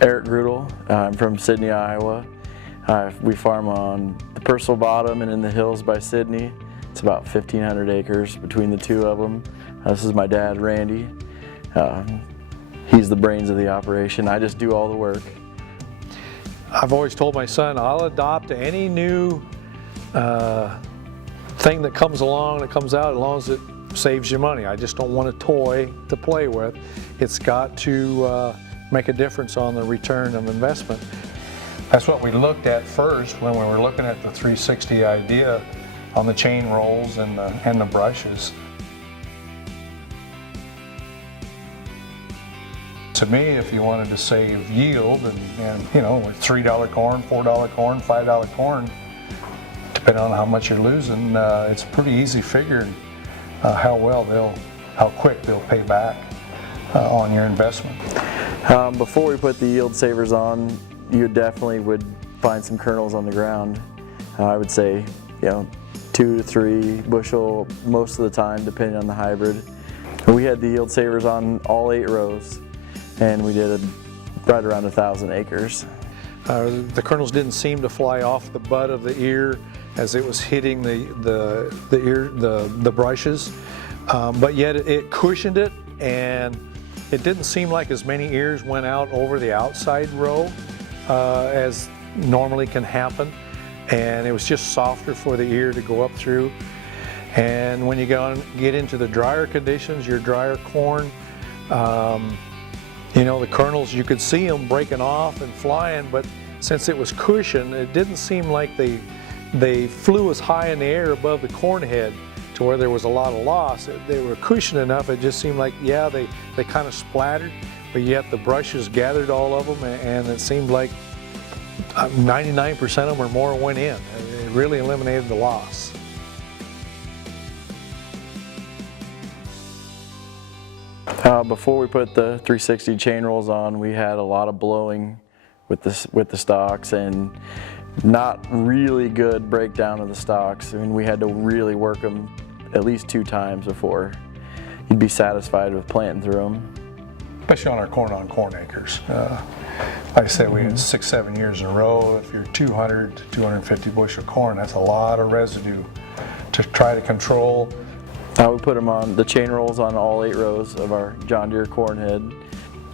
Erik Grudle. I'm from Sidney, Iowa. We farm on the Purcell Bottom and in the hills by Sidney. It's about 1,500 acres between the two of them. This is my dad, Randy. He's the brains of the operation. I just do all the work. I've always told my son I'll adopt any new thing that comes along, that comes out, as long as it saves you money. I just don't want a toy to play with. It's got to make a difference on the return of investment. That's what we looked at first when we were looking at the 360 idea on the chain rolls and the brushes. To me, if you wanted to save yield and you know, with $3 corn, $4 corn, $5 corn, depending on how much you're losing, it's a pretty easy figuring how quick they'll pay back on your investment. Before we put the yield savers on, you definitely would find some kernels on the ground. I would say, 2 to 3 bushel most of the time, depending on the hybrid. We had the yield savers on all 8 rows, and we did right around 1,000 acres. The kernels didn't seem to fly off the butt of the ear as it was hitting the brushes, but yet it cushioned it, and it didn't seem like as many ears went out over the outside row as normally can happen, and it was just softer for the ear to go up through. And when you get into the drier conditions, your drier corn, the kernels, you could see them breaking off and flying, but since it was cushioned, it didn't seem like they flew as high in the air above the corn head to where there was a lot of loss. They were cushioned enough, it just seemed like, yeah, they kind of splattered, but yet the brushes gathered all of them, and it seemed like 99% of them or more went in. It really eliminated the loss. Before we put the 360 chain rolls on, we had a lot of blowing with the stalks and not really good breakdown of the stalks. I mean, we had to really work them at least 2 times before you'd be satisfied with planting through them. Especially on our corn acres. Like I said, we had 6-7 years in a row. If you're 200 to 250 bushel corn, that's a lot of residue to try to control. We put them on the chain rolls on all 8 rows of our John Deere corn head.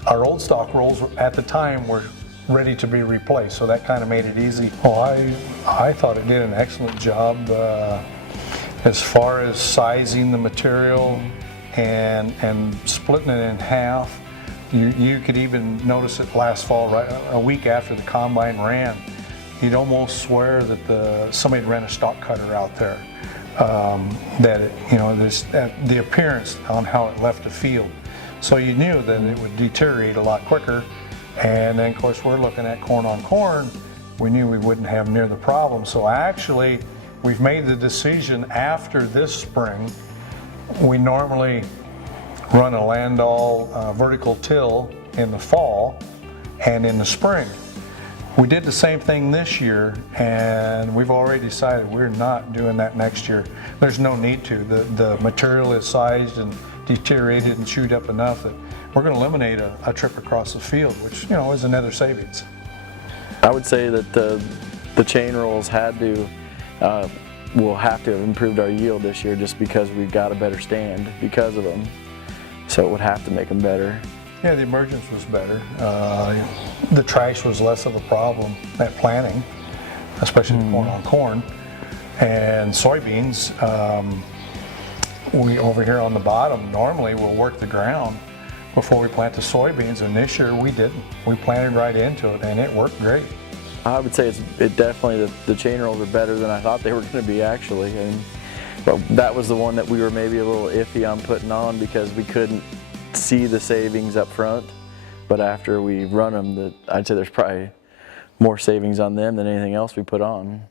Our old stock rolls at the time were ready to be replaced, so that kind of made it easy. Well, I thought it did an excellent job as far as sizing the material and splitting it in half. You could even notice it last fall, right a week after the combine ran. You'd almost swear that somebody ran a stalk cutter out there. The appearance on how it left the field. So you knew that it would deteriorate a lot quicker. And then of course we're looking at corn on corn. We knew we wouldn't have near the problem. So actually we've made the decision after this spring. We normally run a Landau vertical till in the fall and in the spring. We did the same thing this year, and we've already decided we're not doing that next year. There's no need to. The material is sized and deteriorated and chewed up enough that we're going to eliminate a trip across the field, which is another savings. I would say that the chain rolls will have to have improved our yield this year just because we've got a better stand because of them. So it would have to make them better. Yeah, the emergence was better. The trash was less of a problem at planting, especially corn on corn. And soybeans, we over here on the bottom normally will work the ground before we plant the soybeans, and this year we didn't. We planted right into it, and it worked great. I would say it definitely, the chain rolls are better than I thought they were going to be actually. But that was the one that we were maybe a little iffy on putting on because we couldn't see the savings up front. But after we run them, I'd say there's probably more savings on them than anything else we put on.